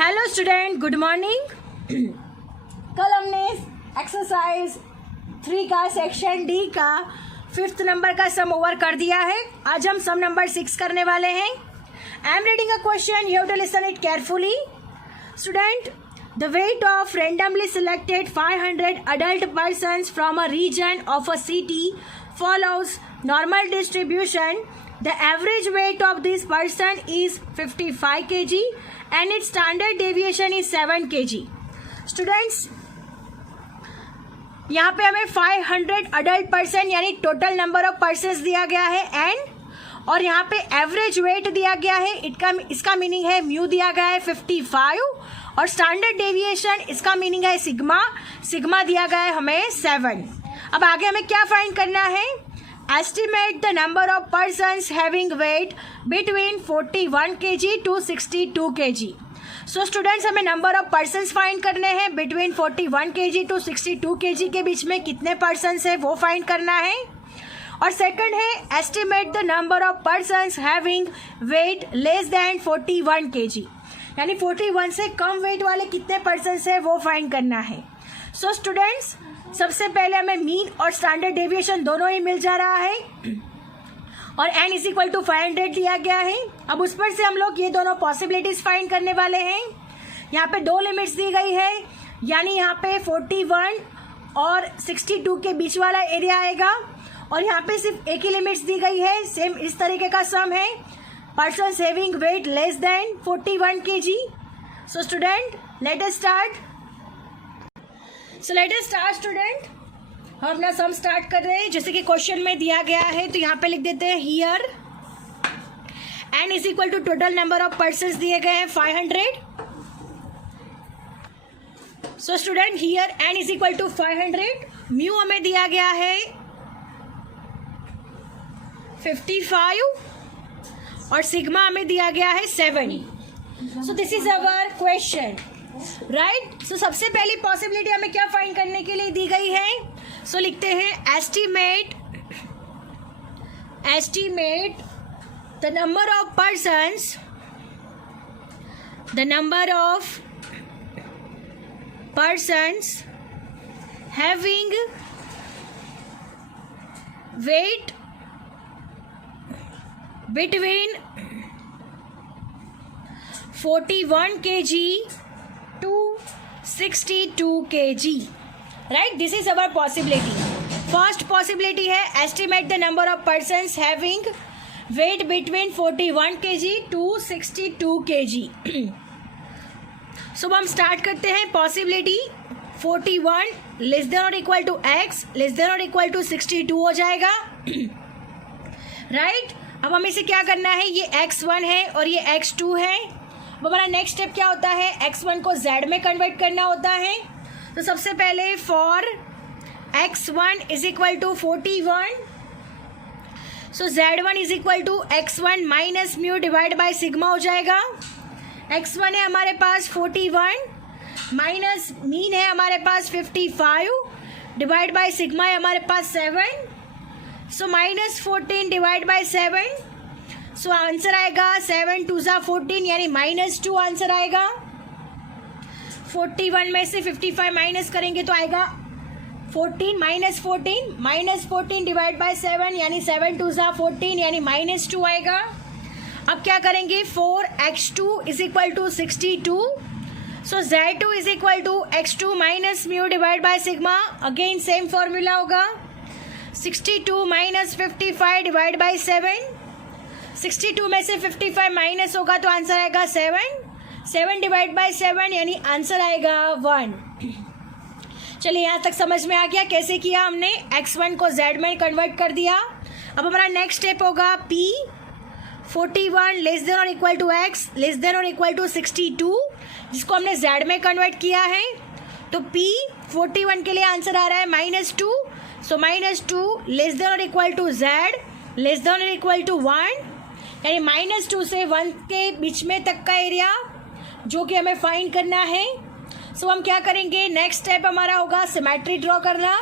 Hello student, good morning. कल हमने exercise 3 का सेक्शन डी का 5th नंबर का सम ओवर कर दिया है। आज हम सम नंबर 6 करने वाले हैं। I am reading a question, you have to listen it carefully. Student, the weight of randomly selected 500 adult persons from a region of a city follows normal distribution. The average weight of this person is 55 kg and its standard deviation is 7 kg. Students, यहाँ पे हमें 500 adult person यानी total number of persons दिया गया है and और यहाँ पे एवरेज वेट दिया गया है। इसका मीनिंग है म्यू दिया गया है 55 और स्टैंडर्ड डेविएशन इसका मीनिंग है सिग्मा दिया गया है हमें 7। अब आगे हमें क्या फाइंड करना है? Estimate the number of persons having wait between 41 kg to 62 kg। So students, हमें नंबर ऑफ पर्सन्स फाइंड करने हैं। बिटवीन 41 kg to 62 kg के बीच में कितने पर्सन्स है वो फाइंड करना है। और सेकंड है estimate the number of persons having weight less than 41 kg, यानी 41 से कम वेट वाले कितने पर्सन्स है वो फाइंड करना है। सो स्टूडेंट्स, सबसे पहले हमें मीन और स्टैंडर्ड डेविएशन दोनों ही मिल जा रहा है और n इज इक्वल टू 500 दिया गया है। अब उस पर से हम लोग ये दोनों पॉसिबिलिटीज फाइंड करने वाले हैं। यहाँ पे 2 लिमिट्स दी गई है, यानी यहाँ पे 41 और 62 के बीच वाला एरिया आएगा और यहाँ पे सिर्फ एक ही लिमिट्स दी गई है। सेम इस तरीके का सम है, persons having weight less than 41 kg। So student, let us start. Student, हम अपना सम स्टार्ट कर रहे हैं जैसे कि क्वेश्चन में दिया गया है। तो यहाँ पे लिख देते हैं here n is equal to total number of persons दिए गए हैं 500। So student, here n is equal to 500, mu हमें दिया गया है 55 और सिग्मा हमें दिया गया है 7। So this is our question, right. So सबसे पहली पॉसिबिलिटी हमें क्या फाइंड करने के लिए दी गई है? सो लिखते हैं estimate the number of persons having weight between 41 kg to 62 kg, right? This is our possibility. First possibility है estimate the number of persons having weight between 41 kg to 62 kg. So हम start करते हैं। Possibility 41 less than और equal to x less than और equal to 62 हो जाएगा, right. अब हमें इसे क्या करना है? ये x1 है और ये x2 है। अब हमारा नेक्स्ट स्टेप क्या होता है? x1 को z में कन्वर्ट करना होता है। तो सबसे पहले for x1 is equal to 41, so z1 is equal to x1 minus mu divide by sigma हो जाएगा। x1 है हमारे पास 41 माइनस मीन है हमारे पास 55 डिवाइड बाय सिग्मा है हमारे पास 7, so minus 14 divide by 7। So answer आएगा 7 2 14 यानी -2 आंसर आएगा। 41 में से 55 माइनस करेंगे तो आएगा 14 माइनस 14 डिवाइड बाय 7 यानी 7 2 14 यानी -2 आएगा। अब क्या करेंगे? 4x2 is equal to 62, so z2 is equal to x2 minus mu divide by sigma. Again same formula होगा, 62 माइनस 55 डिवाइड बाय 7। 62 में से 55 माइनस होगा तो आंसर आएगा 7 डिवाइड बाय 7 यानी आंसर आएगा 1। चलिए, यहाँ तक समझ में आ गया कैसे किया हमने? x1 को z में कन्वर्ट कर दिया। अब हमारा नेक्स्ट स्टेप होगा p 41 लेस देन और equal to x less than और इक्वल टू 62, जिसको हमने z में कन्वर्ट किया है। तो p 41 के लिए आंसर आ रहा है -2, सो -2 लेस देन और equal to z less than और इक्वल टू 1, यानी -2 से 1 के बीच में तक का एरिया जो कि हमें फाइंड करना है। सो हम क्या करेंगे? नेक्स्ट स्टेप हमारा होगा सिमेट्री ड्रॉ करना।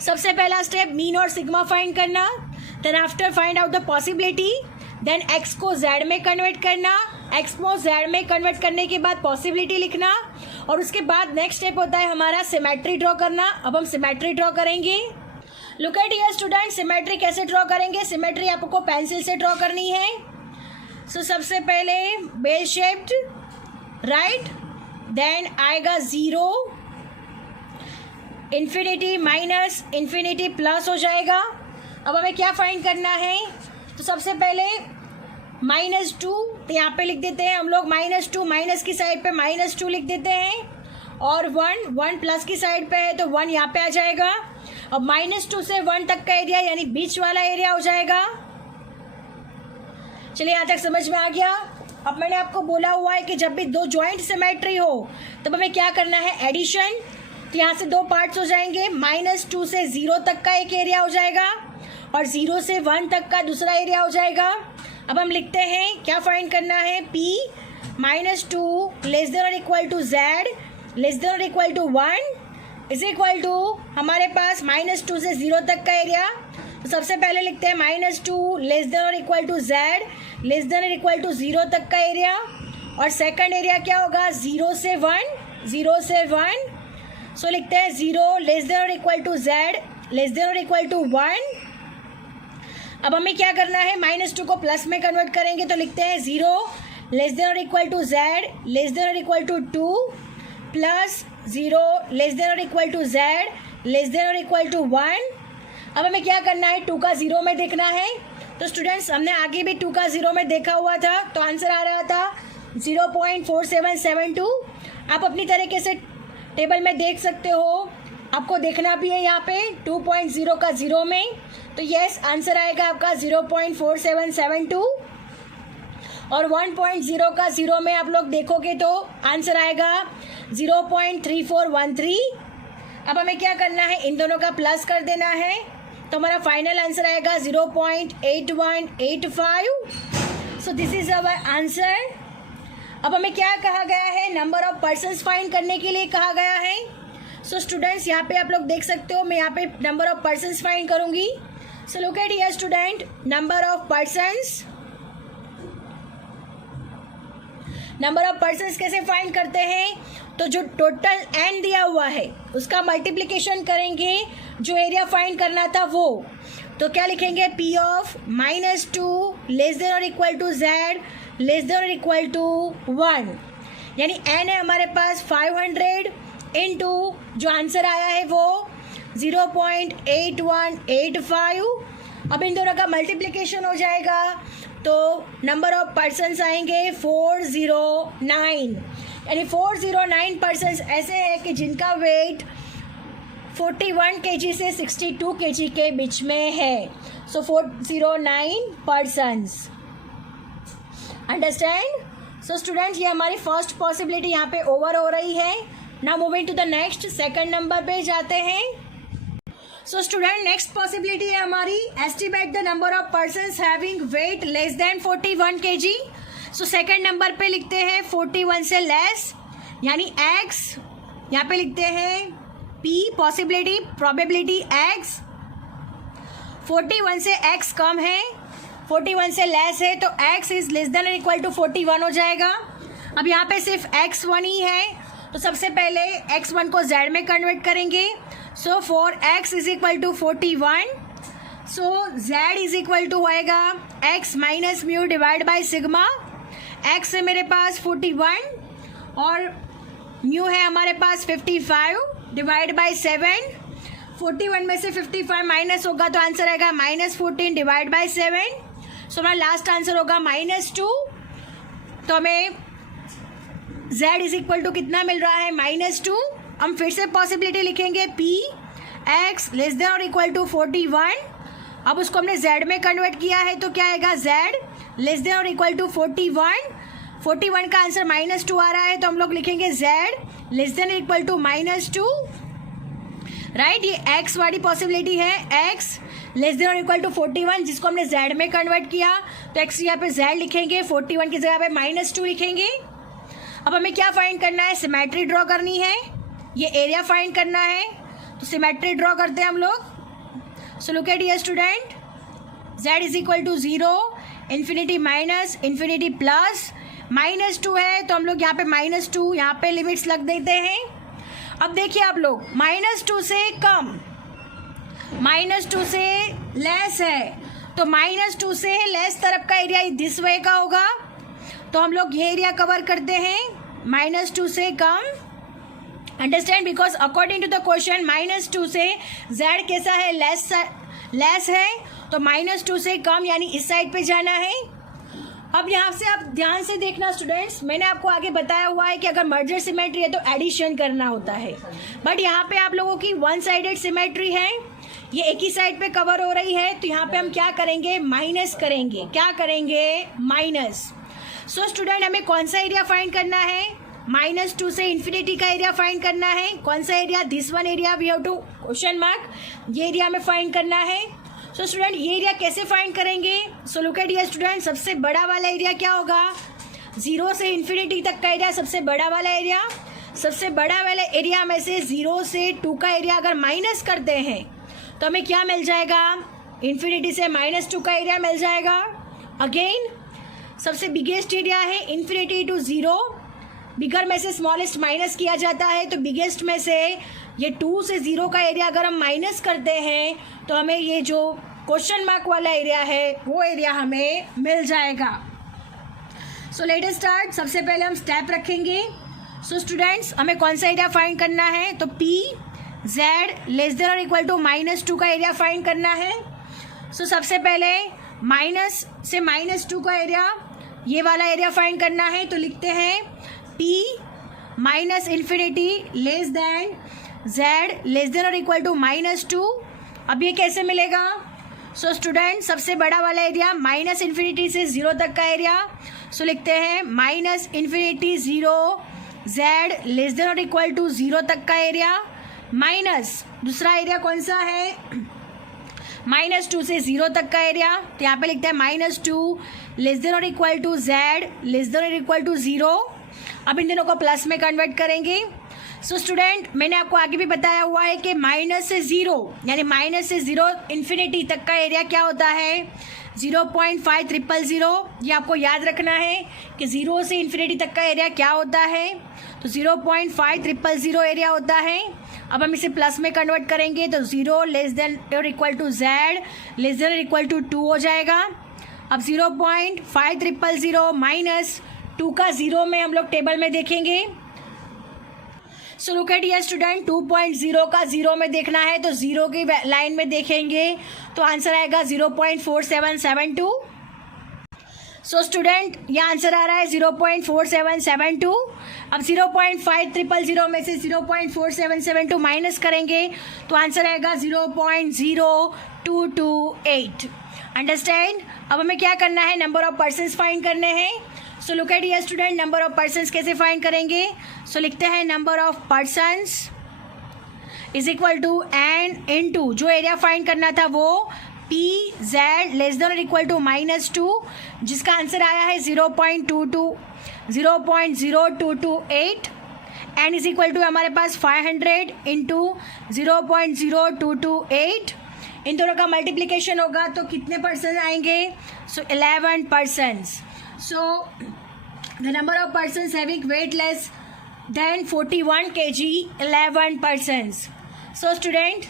सबसे पहला स्टेप मीन और सिग्मा फाइंड करना, then after find out the possibility, then x को z में कन्वर्ट करना, एक्स को जेड में कन्वर्ट करने के बाद पॉसिबिलिटी लिखना, और उसके बाद नेक्स्ट स्टेप होता है हमारा सिमेट्री ड्रॉ करना। अब हम सिमेट्री ड्रॉ करेंगे। Look at here student, symmetry कैसे ड्रॉ करेंगे? सिमेट्री आपको पेंसिल से ड्रॉ करनी है। सो सबसे पहले बेल शेप्ड, राइट, देन आएगा 0, इन्फिनिटी माइनस, इन्फिनिटी प्लस हो जाएगा। अब हमें क्या फाइंड करना है? तो सबसे पहले -2 तो यहाँ पे लिख देते हैं हम लोग -2, माइनस की साइड पे -2 लिख देते हैं, और 1 प्लस की साइड पे है तो 1 यहाँ पे आ जाएगा। अब -2 से 1 तक का एरिया यानी बीच वाला एरिया हो जाएगा। चलिए यहाँ तक समझ में आ गया। अब मैंने आपको बोला हुआ है कि जब भी दो जॉइंट सिमेट्री हो तब हमें क्या करना है? एडिशन। तो यहाँ से दो पार्ट्स हो जाएंगे, -2 से 0 तक का एक एरिया हो जाएगा और 0 से 1 तक का दूसरा एरिया हो जाएगा। अब हम लिखते हैं क्या फाइंड करना है? P -2 लेस देन और equal to Z less than और equal to 1 is equal to हमारे पास -2 से 0 तक का एरिया। तो सबसे पहले लिखते हैं -2 लेस देन और equal to Z less than और इक्वल टू 0 तक का एरिया, और सेकंड एरिया क्या होगा? 0 से 1। सो लिखते हैं 0 लेस देन और equal to Z less than और इक्वल टू 1। अब हमें क्या करना है? -2 को प्लस में कन्वर्ट करेंगे तो लिखते हैं 0 लेस देन और equal to Z less than और equal to 2 plus 0 less than और equal to Z less than और इक्वल टू 1। अब हमें क्या करना है? 2 का 0 में देखना है। तो स्टूडेंट्स हमने आगे भी 2 का 0 में देखा हुआ था, तो आंसर आ रहा था 0.4772। आप अपनी तरीके से टेबल में देख सकते हो, आपको देखना भी है यहाँ पे 2.0 का 0 में। तो यस, आंसर आएगा आपका 0.4772, और 1.0 का 0 में आप लोग देखोगे तो आंसर आएगा 0.3413। अब हमें क्या करना है? इन दोनों का प्लस कर देना है, तो हमारा फाइनल आंसर आएगा 0.8185। सो दिस इज अवर आंसर। अब हमें क्या कहा गया है? नंबर ऑफ पर्सन्स फाइंड करने के लिए कहा गया है। सो स्टूडेंट्स यहाँ पे आप लोग देख सकते हो, मैं यहाँ पे नंबर ऑफ पर्सन्स फाइंड करूंगी। सो look at here student, number of persons. Number of persons कैसे फाइंड करते हैं? तो जो टोटल n दिया हुआ है उसका मल्टीप्लिकेशन करेंगे, जो एरिया फाइंड करना था वो। तो क्या लिखेंगे? P ऑफ -2 लेस देन और equal to Z less than और इक्वल टू 1, यानी n है हमारे पास 500 इंटू जो आंसर आया है वो 0.8185। अब इन दोनों का मल्टीप्लिकेशन हो जाएगा तो नंबर ऑफ पर्सन्स आएंगे 409, यानी 409 पर्सन्स ऐसे हैं कि जिनका वेट 41 kg से 62 kg के बीच में है। सो 409 पर्सन्स, अंडरस्टैंड? सो स्टूडेंट्स ये हमारी फर्स्ट पॉसिबिलिटी यहाँ पे ओवर हो रही है। Now moving to the next, second number पे जाते हैं। सो स्टूडेंट नेक्स्ट पॉसिबिलिटी है हमारी, estimate the number of persons having weight less than 41 kg। So second number पे लिखते हैं 41 से लेस, यानी x, यहाँ पे लिखते हैं p पॉसिबिलिटी प्रोबेबिलिटी x। 41 से x कम है, 41 से लेस है, तो x इज लेस देन और इक्वल टू 41 हो जाएगा। अब यहाँ पे सिर्फ x1 ही है, तो सबसे पहले x1 को z में कन्वर्ट करेंगे। So 4x is equal to 41। So z is equal to आएगा x minus mu divide by sigma. x है मेरे पास 41 और म्यू है हमारे पास 55 डिवाइड बाई 7। 41 में से 55 माइनस होगा तो आंसर आएगा -14 डिवाइड बाई 7। सो हमारा लास्ट आंसर होगा -2। तो हमें z इज इक्वल टू कितना मिल रहा है? -2। हम फिर से पॉसिबिलिटी लिखेंगे p x लेस देन और इक्वल टू 41। अब उसको हमने z में कन्वर्ट किया है तो क्या आएगा? z लेस देन और इक्वल टू 41। 41 का आंसर -2 आ रहा है तो हम लोग लिखेंगे z less than equal to -2, right. ये x वाली पॉसिबिलिटी है, x लेस देन और इक्वल टू 41 जिसको हमने z में कन्वर्ट किया, तो x यहाँ पे z लिखेंगे, 41 की जगह पे -2 लिखेंगे। अब हमें क्या फाइंड करना है? सिमेट्री ड्रॉ करनी है, ये एरिया फाइंड करना है, तो सिमेट्री ड्रॉ करते हैं हम लोग। So look at here student, z is equal to 0, infinity minus, infinity plus, -2 है तो हम लोग यहाँ पे -2 यहाँ पे लिमिट्स लग देते हैं। अब देखिए आप लोग, -2 से कम, -2 से लेस है, तो -2 से लेस तरफ का एरिया दिस वे का होगा, तो हम लोग ये एरिया कवर करते हैं -2 से कम। Understand, because according to the question -2 से z कैसा है, लेस है, तो -2 से कम यानी इस साइड पे जाना है। अब यहाँ से आप ध्यान से देखना स्टूडेंट्स, मैंने आपको आगे बताया हुआ है कि अगर मर्जर सिमेट्री है तो एडिशन करना होता है, बट यहाँ पे आप लोगों की वन साइडेड सिमेट्री है, ये एक ही साइड पे कवर हो रही है, तो यहाँ पे हम क्या करेंगे, माइनस करेंगे। क्या करेंगे, माइनस। सो स्टूडेंट, हमें कौन सा एरिया फाइंड करना है, -2 से इन्फिनिटी का एरिया फाइंड करना है। कौन सा area, this one area, we have to question mark, ये एरिया हमें फाइंड करना है। सो स्टूडेंट, ये एरिया कैसे फाइंड करेंगे, so look at here student, सबसे बड़ा वाला एरिया क्या होगा, 0 से इन्फिनिटी तक का एरिया, सबसे बड़ा वाला एरिया। सबसे बड़ा वाला एरिया में से 0 से 2 का एरिया अगर माइनस करते हैं तो हमें क्या मिल जाएगा, इन्फिनिटी से -2 का एरिया मिल जाएगा। अगेन सबसे बिगेस्ट एरिया है इन्फिनिटी टू 0, बिगर में से स्मॉलेस्ट माइनस किया जाता है, तो बिगेस्ट में से ये 2 से 0 का एरिया अगर हम माइनस करते हैं तो हमें ये जो क्वेश्चन मार्क वाला एरिया है वो एरिया हमें मिल जाएगा। So let us start. सबसे पहले हम स्टेप रखेंगे। सो स्टूडेंट्स, हमें कौन सा एरिया फाइंड करना है, तो P Z लेस देन और इक्वल टू -2 का एरिया फाइंड करना है। सो सबसे पहले माइनस से -2 का एरिया, ये वाला एरिया फाइंड करना है, तो लिखते हैं P minus infinity less than Z less than और इक्वल टू -2। अब ये कैसे मिलेगा, सो स्टूडेंट, सबसे बड़ा वाला एरिया माइनस इन्फिनिटी से 0 तक का एरिया, सो लिखते हैं -इन्फिनिटी 0 Z लेस देन और इक्वल टू 0 तक का एरिया, माइनस दूसरा एरिया कौन सा है, -2 से 0 तक का एरिया, तो यहाँ पे लिखते हैं -2 लेस देन और equal to Z less than और इक्वल टू 0। अब इन दोनों को प्लस में कन्वर्ट करेंगे। सो स्टूडेंट, मैंने आपको आगे भी बताया हुआ है कि माइनस से 0 यानी -0 इन्फिनिटी तक का एरिया क्या होता है, 0.5000। ये आपको याद रखना है कि 0 से इन्फिनिटी तक का एरिया क्या होता है, तो 0.5000 एरिया होता है। अब हम इसे प्लस में कन्वर्ट करेंगे तो 0 लेस देन और equal to Z less than और इक्वल टू 2 हो जाएगा। अब 0.5000 माइनस 2 का 0 में हम लोग टेबल में देखेंगे। सो लुक एट हियर स्टूडेंट, 2.0 का 0 में देखना है तो 0 की लाइन में देखेंगे तो आंसर आएगा 0.4772। सो स्टूडेंट, ये आंसर आ रहा है 0.4772। अब 0.5000 में से 0.4772 माइनस करेंगे तो आंसर आएगा 0.0228। अंडरस्टैंड। अब हमें क्या करना है, नंबर ऑफ पर्सन्स फाइंड करने हैं। So look at here student, number of persons कैसे फाइंड करेंगे, सो लिखते हैं number of persons is equal to n into जो एरिया फाइंड करना था वो P Z लेस देन और इक्वल टू -2, जिसका आंसर आया है 0.0228। n इज इक्वल टू हमारे पास 500 इंटू 0.0228। इन दोनों का मल्टीप्लिकेशन होगा तो कितने पर्सन आएंगे, सो 11 persons. So the number of persons having weight less than 41 kg, 11 persons. So student,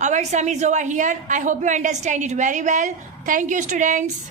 our sum is over here. I hope you understand it very well. Thank you students.